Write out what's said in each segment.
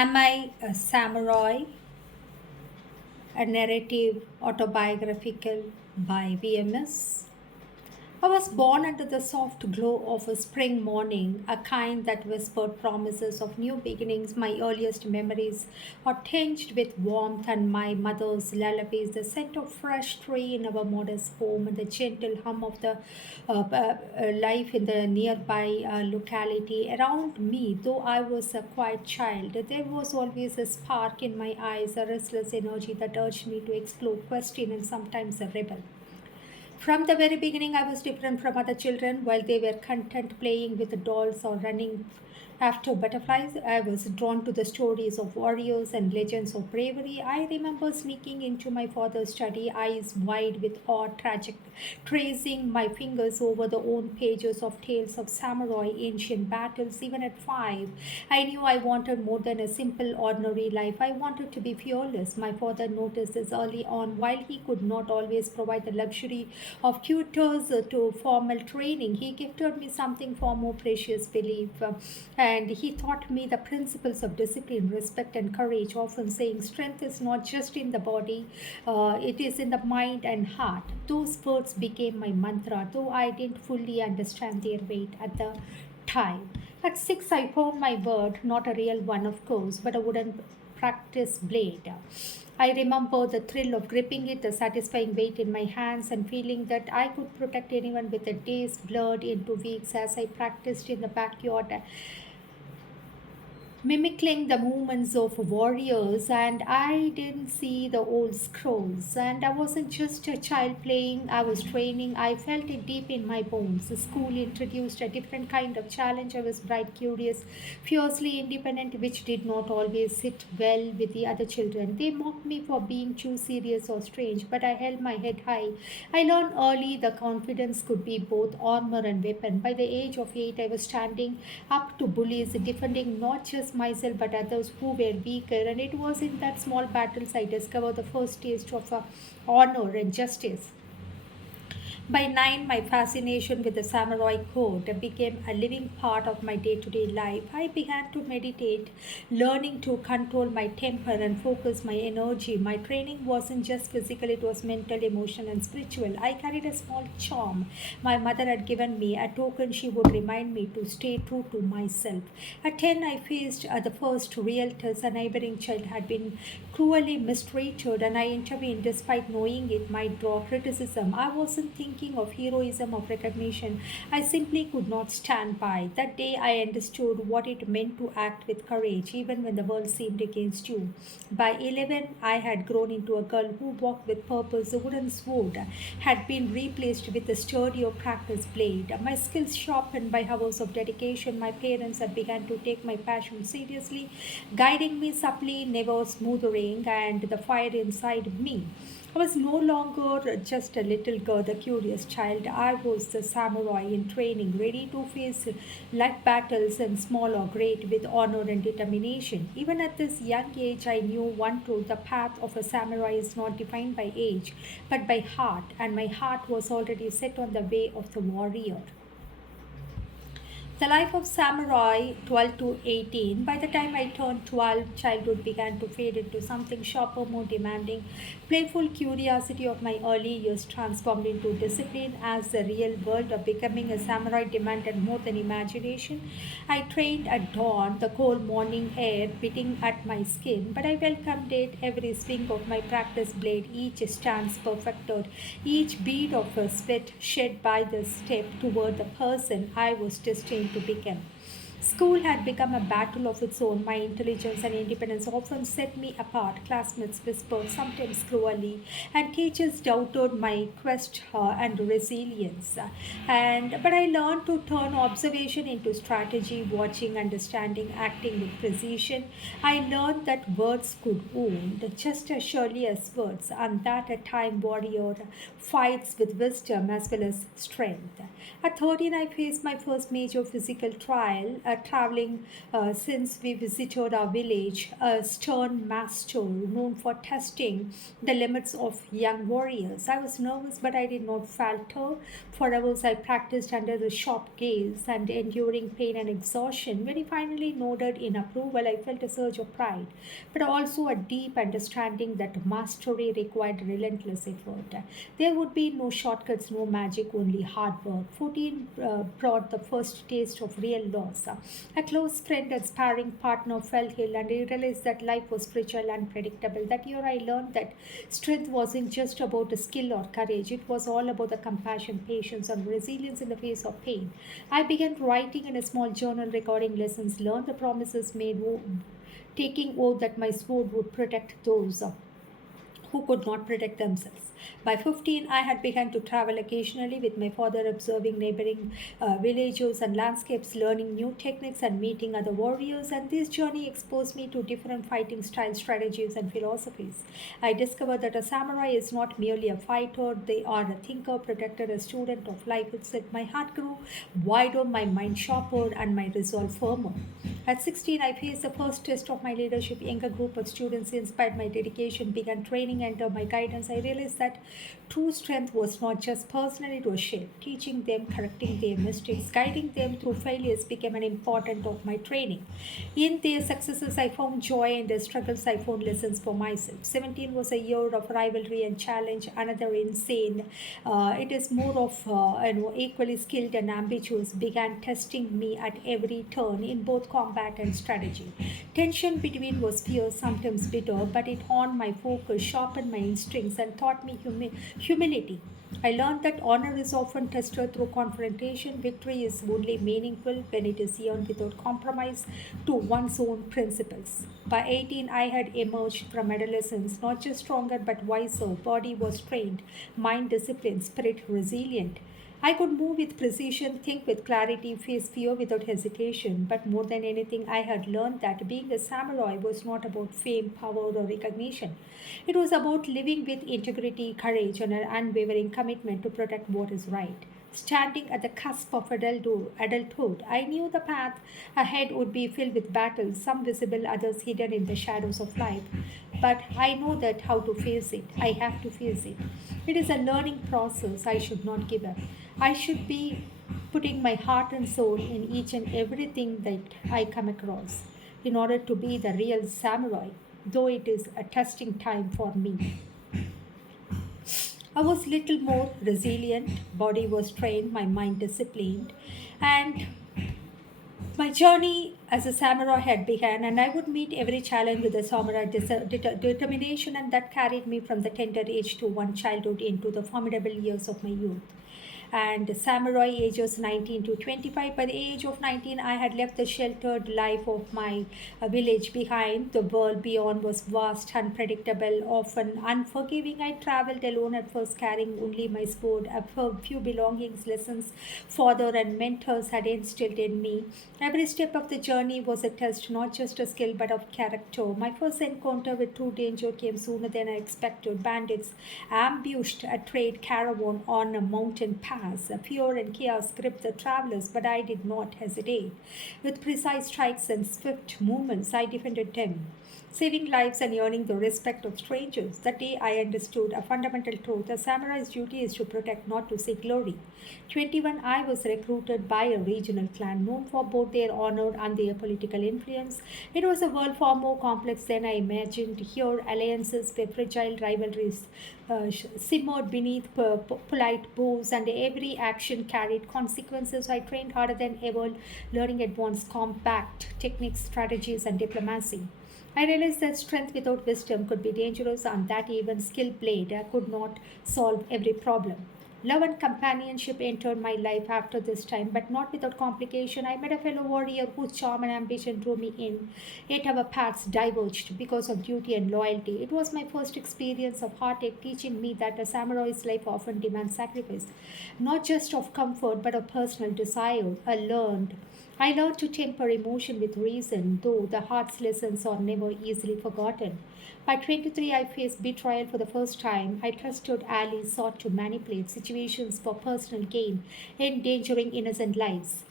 Am I a Samurai? A narrative autobiographical by VMS. I was born under the soft glow of a spring morning, a kind that whispered promises of new beginnings. My earliest memories are tinged with warmth and my mother's lullabies, the scent of fresh tree in our modest home, and the gentle hum of the life in the nearby locality. Around me, though I was a quiet child, there was always a spark in my eyes, a restless energy that urged me to explore, question, and sometimes a rebel. From the very beginning, I was different from other children. While they were content playing with the dolls or running after butterflies, I was drawn to the stories of warriors and legends of bravery. I remember sneaking into my father's study, eyes wide with awe, tracing my fingers over the own pages of tales of samurai, ancient battles. Even at 5, I knew I wanted more than a simple, ordinary life. I wanted to be fearless. My father noticed this early on. While he could not always provide the luxury of tutors to formal training, he gifted me something far more precious, belief. And he taught me the principles of discipline, respect, and courage, often saying strength is not just in the body, it is in the mind and heart. Those words became my mantra, though I didn't fully understand their weight at the time. At 6, I found my word, not a real one, of course, but a wooden practice blade. I remember the thrill of gripping it, the satisfying weight in my hands, and feeling that I could protect anyone with a days blurred into weeks as I practiced in the backyard, mimicking the movements of warriors. And I didn't see the old scrolls, and I wasn't just a child playing, I was training. I felt it deep in my bones. The school introduced a different kind of challenge. I was bright, curious, fiercely independent, which did not always sit well with the other children. They mocked me for being too serious or strange, but I held my head high. I learned early the confidence could be both armor and weapon. By the age of 8, I was standing up to bullies, defending not just myself but others who were weaker. And it was in that small battles I discovered the first taste of honor and justice. By 9, my fascination with the samurai code became a living part of my day to day life. I began to meditate, learning to control my temper and focus my energy. My training wasn't just physical, it was mental, emotional, and spiritual. I carried a small charm my mother had given me, a token she would remind me to stay true to myself. At 10, I faced the first real test. A neighboring child had been cruelly mistreated, and I intervened despite knowing it might draw criticism. I wasn't thinking of heroism or recognition. I simply could not stand by. That day, I understood what it meant to act with courage, even when the world seemed against you. By 11, I had grown into a girl who walked with purpose. The wooden sword had been replaced with a sturdier practice blade. My skills sharpened by hours of dedication. My parents had begun to take my passion seriously, guiding me subtly, never smoothering, and the fire inside me. I was no longer just a little girl, a curious child. I was the samurai in training, ready to face life battles, and small or great, with honor and determination. Even at this young age, I knew one truth: the path of a samurai is not defined by age, but by heart, and my heart was already set on the way of the warrior. The life of samurai 12 to 18. By the time I turned 12, childhood began to fade into something sharper, more demanding. Playful curiosity of my early years transformed into discipline as the real world of becoming a samurai demanded more than imagination. I trained at dawn, the cold morning air beating at my skin, but I welcomed it, every swing of my practice blade, each stance perfected, each bead of a sweat shed by the step toward the person I was destined to become. School had become a battle of its own. My intelligence and independence often set me apart. Classmates whispered, sometimes cruelly, and teachers doubted my quest and resilience. But I learned to turn observation into strategy, watching, understanding, acting with precision. I learned that words could wound just as surely as words, and that a time warrior fights with wisdom as well as strength. At 13, I faced my first major physical trial, traveling since we visited our village, a stern master known for testing the limits of young warriors. I was nervous, but I did not falter. For hours, I practiced under the sharp gaze and enduring pain and exhaustion. When he finally nodded in approval, I felt a surge of pride, but also a deep understanding that mastery required relentless effort. There would be no shortcuts, no magic, only hard work. 14 brought the first taste of real loss. A close friend and sparring partner fell ill, and I realized that life was fragile and unpredictable. That year, I learned that strength wasn't just about skill or courage, it was all about the compassion, patience, and resilience in the face of pain. I began writing in a small journal, recording lessons learned, the promises made, taking oath that my sword would protect those who could not protect themselves. By 15, I had begun to travel occasionally with my father, observing neighboring villages and landscapes, learning new techniques, and meeting other warriors. And this journey exposed me to different fighting styles, strategies, and philosophies. I discovered that a samurai is not merely a fighter, they are a thinker, protector, a student of life itself. My heart grew wider, my mind sharper, and my resolve firmer. At 16, I faced the first test of my leadership. Younger group of students inspired my dedication, began training under my guidance. I realized that true strength was not just personal, it was shared. Teaching them, correcting their mistakes, guiding them through failures became an important of my training. In their successes, I found joy. In their struggles, I found lessons for myself. 17 was a year of rivalry and challenge, another insane. It is more of equally skilled and ambitious, began testing me at every turn in both combat and strategy. Tension between was fierce, sometimes bitter, but it honed my focus, sharpened my instincts, and taught me humility. I learned that honor is often tested through confrontation. Victory is only meaningful when it is earned without compromise to one's own principles. By 18, I had emerged from adolescence not just stronger but wiser. Body was trained, mind disciplined, spirit resilient. I could move with precision, think with clarity, face fear without hesitation. But more than anything, I had learned that being a samurai was not about fame, power, or recognition. It was about living with integrity, courage, and an unwavering commitment to protect what is right. Standing at the cusp of adulthood, I knew the path ahead would be filled with battles, some visible, others hidden in the shadows of life. But I know that how to face it. I have to face it. It is a learning process. I should not give up. I should be putting my heart and soul in each and everything that I come across in order to be the real samurai, though it is a testing time for me. I was little more resilient, body was trained, my mind disciplined, and my journey as a samurai had begun, and I would meet every challenge with a samurai determination, and that carried me from the tender age to one childhood into the formidable years of my youth. And samurai ages 19 to 25. By the age of 19, I had left the sheltered life of my village behind. The world beyond was vast, unpredictable, often unforgiving. I traveled alone at first, carrying only my sword, a few belongings, lessons father and mentors had instilled in me. Every step of the journey was a test, not just of skill but of character. My first encounter with true danger came sooner than I expected. Bandits ambushed a trade caravan on a mountain pass. Fear and chaos gripped the travelers, but I did not hesitate. With precise strikes and swift movements, I defended them, saving lives and earning the respect of strangers. That day I understood a fundamental truth. A samurai's duty is to protect, not to seek glory. 21, I was recruited by a regional clan known for both their honor and their political influence. It was a world far more complex than I imagined. Here, alliances were fragile, rivalries simmered beneath polite bows, and every action carried consequences. I trained harder than ever, learning advanced combat techniques, strategies, and diplomacy. I realized that strength without wisdom could be dangerous, and that even skilled blade could not solve every problem. Love and companionship entered my life after this time, but not without complication. I met a fellow warrior whose charm and ambition drew me in. Yet our paths diverged because of duty and loyalty. It was my first experience of heartache, teaching me that a samurai's life often demands sacrifice, not just of comfort but of personal desire. I learned to temper emotion with reason, though the heart's lessons are never easily forgotten. By 23, I faced betrayal for the first time. I trusted allies, sought to manipulate situations for personal gain, endangering innocent lives.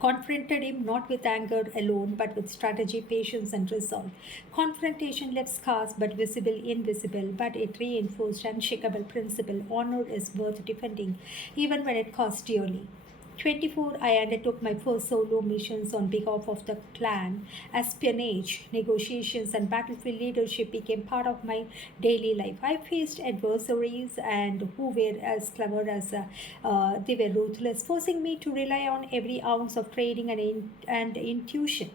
confronted him not with anger alone, but with strategy, patience, and resolve. Confrontation left scars, but invisible, but it reinforced unshakable principle. Honor is worth defending, even when it costs dearly. 24, I undertook my first solo missions on behalf of the clan. Espionage, negotiations, and battlefield leadership became part of my daily life. I faced adversaries and who were as clever as they were ruthless, forcing me to rely on every ounce of training and intuition.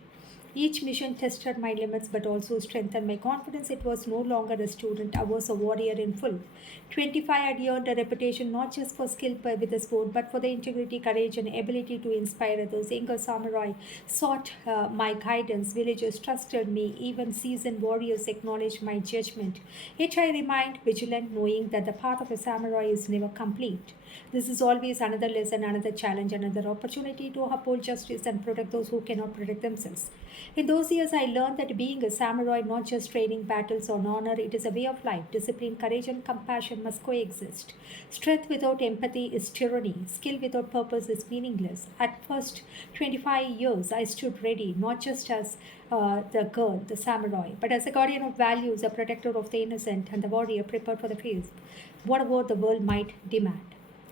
Each mission tested my limits but also strengthened my confidence. It was no longer a student, I was a warrior in full. 25 had earned a reputation not just for skill with the sport but for the integrity, courage, and ability to inspire others. Younger samurai sought my guidance, villagers trusted me, even seasoned warriors acknowledged my judgment. Yet I remained vigilant, knowing that the path of a samurai is never complete. This is always another lesson, another challenge, another opportunity to uphold justice and protect those who cannot protect themselves. In those years, I learned that being a samurai, not just training battles on honor, it is a way of life. Discipline, courage, and compassion must coexist. Strength without empathy is tyranny. Skill without purpose is meaningless. At first 25 years, I stood ready, not just as the girl, the samurai, but as a guardian of values, a protector of the innocent, and the warrior prepared for the face, whatever the world might demand.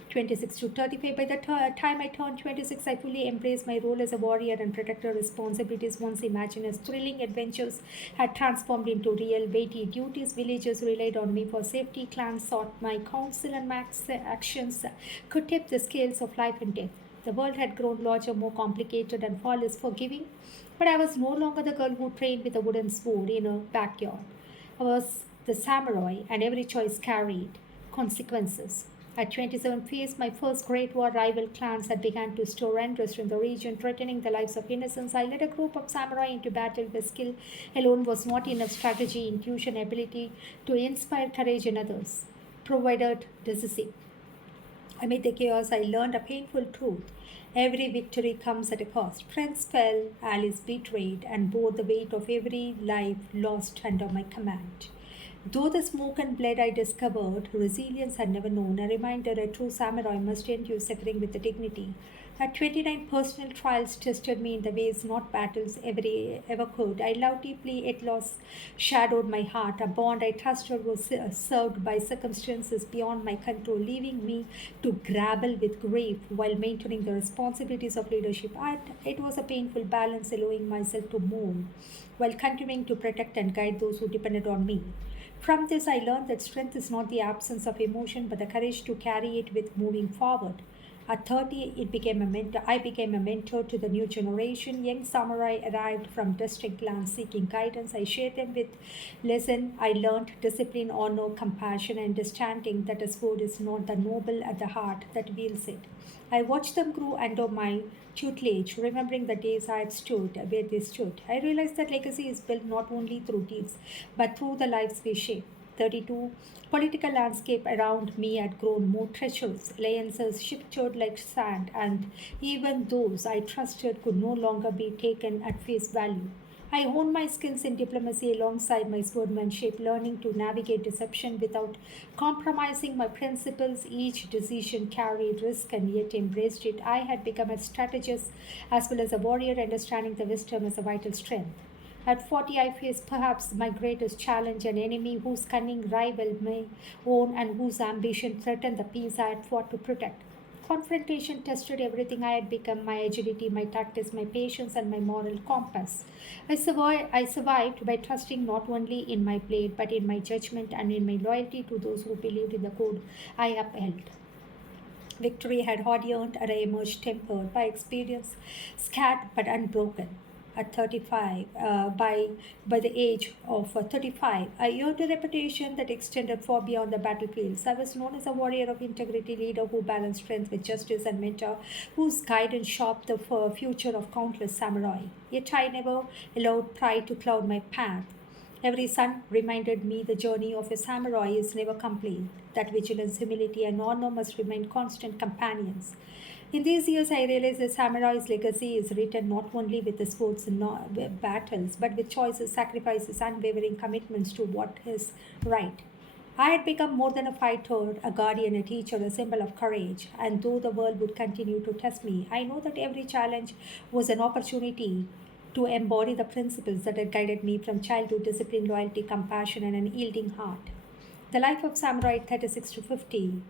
26 to 35. By the time I turned 26, I fully embraced my role as a warrior and protector. Responsibilities once imagined as thrilling adventures had transformed into real weighty duties. Villagers relied on me for safety. Clans sought my counsel, and my actions could tip the scales of life and death. The world had grown larger, more complicated, and far less forgiving. But I was no longer the girl who trained with a wooden sword in a backyard. I was the samurai, and every choice carried consequences. At 27, faced my first Great War. Rival clans had begun to store unrest in the region, threatening the lives of innocents. I led a group of samurai into battle where skill alone was not enough. Strategy, intuition, ability to inspire courage in others provided decisive. Amid the chaos, I learned a painful truth. Every victory comes at a cost. Friends fell, allies betrayed, and bore the weight of every life lost under my command. Though the smoke and blood I discovered, resilience had never known, a reminder a true samurai must endure suffering with dignity. At 29, personal trials tested me in the ways not battles ever could. I loved deeply, yet loss shadowed my heart. A bond I trusted was served by circumstances beyond my control, leaving me to grapple with grief while maintaining the responsibilities of leadership. It was a painful balance, allowing myself to mourn while continuing to protect and guide those who depended on me. From this, I learned that strength is not the absence of emotion, but the courage to carry it with moving forward. At 30, I became a mentor to the new generation. Young samurai arrived from distant clans seeking guidance. I shared them with lesson I learned: discipline, honor, compassion, and understanding that a sword is not the noble at the heart that wields it. I watched them grow under my tutelage, remembering the days I had stood where they stood. I realized that legacy is built not only through deeds, but through the lives we shape. 32. Political landscape around me had grown more treacherous. Alliances shifted like sand, and even those I trusted could no longer be taken at face value. I honed my skills in diplomacy alongside my swordmanship, learning to navigate deception without compromising my principles. Each decision carried risk and yet embraced it. I had become a strategist as well as a warrior, understanding the wisdom as a vital strength. At 40, I faced perhaps my greatest challenge, an enemy whose cunning rivaled my own and whose ambition threatened the peace I had fought to protect. Confrontation tested everything I had become: my agility, my tactics, my patience, and my moral compass. I survived by trusting not only in my blade but in my judgment and in my loyalty to those who believed in the code I upheld. Victory had hardly earned, and I emerged tempered by experience, scared but unbroken. At 35, by the age of 35, I earned a reputation that extended far beyond the battlefields. I was known as a warrior of integrity, leader who balanced strength with justice, and mentor whose guidance shaped the future of countless samurai. Yet I never allowed pride to cloud my path. Every sun reminded me the journey of a samurai is never complete, that vigilance, humility, and honor must remain constant companions. In these years, I realized the samurai's legacy is written not only with the swords and battles, but with choices, sacrifices, unwavering commitments to what is right. I had become more than a fighter, a guardian, a teacher, a symbol of courage. And though the world would continue to test me, I know that every challenge was an opportunity to embody the principles that had guided me from childhood: discipline, loyalty, compassion, and an yielding heart. The life of Samurai 36 to 50.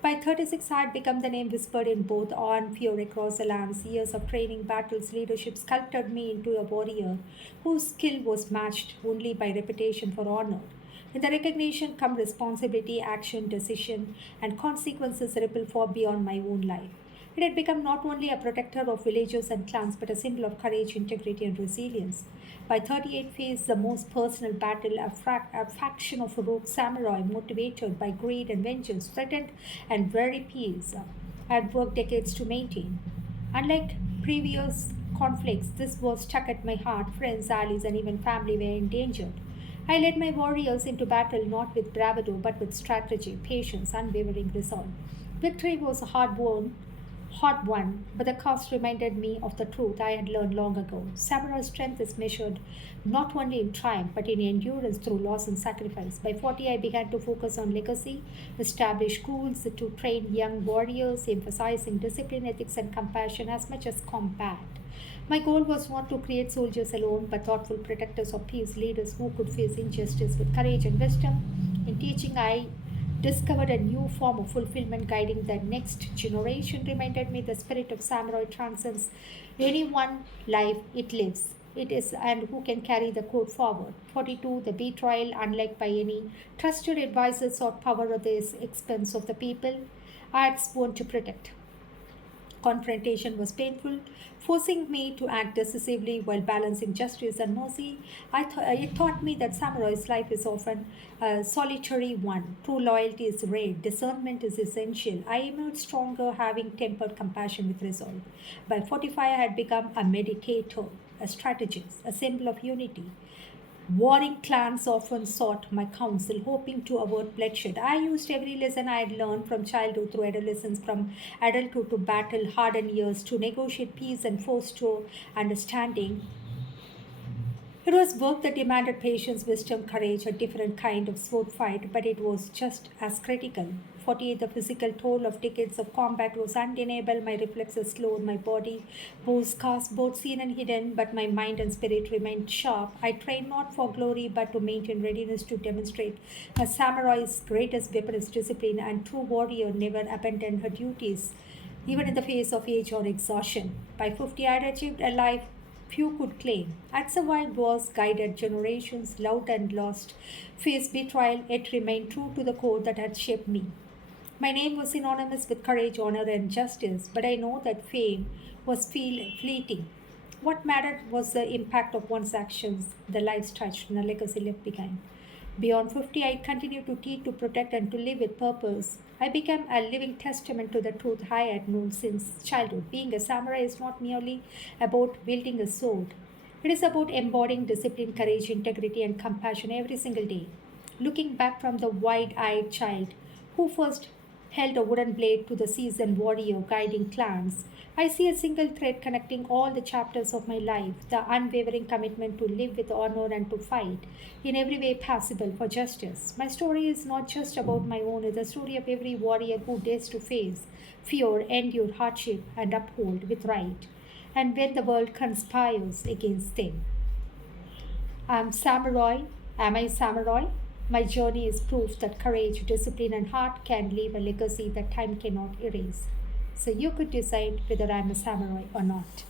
By 36, I had become the name whispered in both awe and fear across the lands. Years of training, battles, leadership sculpted me into a warrior whose skill was matched only by reputation for honor. With the recognition come responsibility, action, decision, and consequences ripple far beyond my own life. It had become not only a protector of villages and clans, but a symbol of courage, integrity, and resilience. By 38 faced the most personal battle, a faction of rogue samurai motivated by greed and vengeance threatened and very peace had worked decades to maintain. Unlike previous conflicts, this war stuck at my heart. Friends, allies, and even family were endangered. I led my warriors into battle not with bravado but with strategy, patience, unwavering resolve. Victory was hard won, but the cost reminded me of the truth I had learned long ago. Samurai strength is measured not only in triumph but in endurance through loss and sacrifice. By 40, I began to focus on legacy, establish schools to train young warriors, emphasizing discipline, ethics, and compassion as much as combat. My goal was not to create soldiers alone, but thoughtful protectors of peace, leaders who could face injustice with courage and wisdom. In teaching, I discovered a new form of fulfillment guiding the next generation. Reminded me the spirit of samurai transcends any one life it lives. It is and who can carry the code forward. 42. The betrayal, unlike by any trusted advisors, sought power at the expense of the people I had sworn to protect. Confrontation was painful, forcing me to act decisively while balancing justice and mercy. It taught me that samurai's life is often a solitary one. True loyalty is rare, discernment is essential. I emerged stronger, having tempered compassion with resolve. By 45, I had become a meditator, a strategist, a symbol of unity. Warring clans often sought my counsel, hoping to avert bloodshed. I used every lesson I had learned from childhood through adolescence, from adulthood to battle hardened years, to negotiate peace and force to understanding. It was work that demanded patience, wisdom, courage, a different kind of sword fight, but it was just as critical. 48. The physical toll of decades of combat was undeniable. My reflexes slowed, my body bore scars, both seen and hidden, but my mind and spirit remained sharp. I trained not for glory, but to maintain readiness to demonstrate. A samurai's greatest weapon is discipline, and true warrior never abandoned her duties, even in the face of age or exhaustion. By 50, I had achieved a life few could claim. I'd survived wars, guided generations, loved and lost, faced betrayal, yet remained true to the code that had shaped me. My name was synonymous with courage, honor, and justice, but I know that fame was fleeting. What mattered was the impact of one's actions, the lives touched, and the legacy left behind. Beyond 50, I continued to teach, to protect, and to live with purpose. I became a living testament to the truth I had known since childhood. Being a samurai is not merely about wielding a sword, it is about embodying discipline, courage, integrity, and compassion every single day. Looking back from the wide eyed child who first held a wooden blade to the seasoned warrior guiding clans, I see a single thread connecting all the chapters of my life: the unwavering commitment to live with honor and to fight in every way possible for justice. My story is not just about my own, it's the story of every warrior who dares to face fear, endure hardship, and uphold with right. And when the world conspires against them, I'm samurai. Am I samurai? My journey is proof that courage, discipline, and heart can leave a legacy that time cannot erase. So you could decide whether I'm a samurai or not.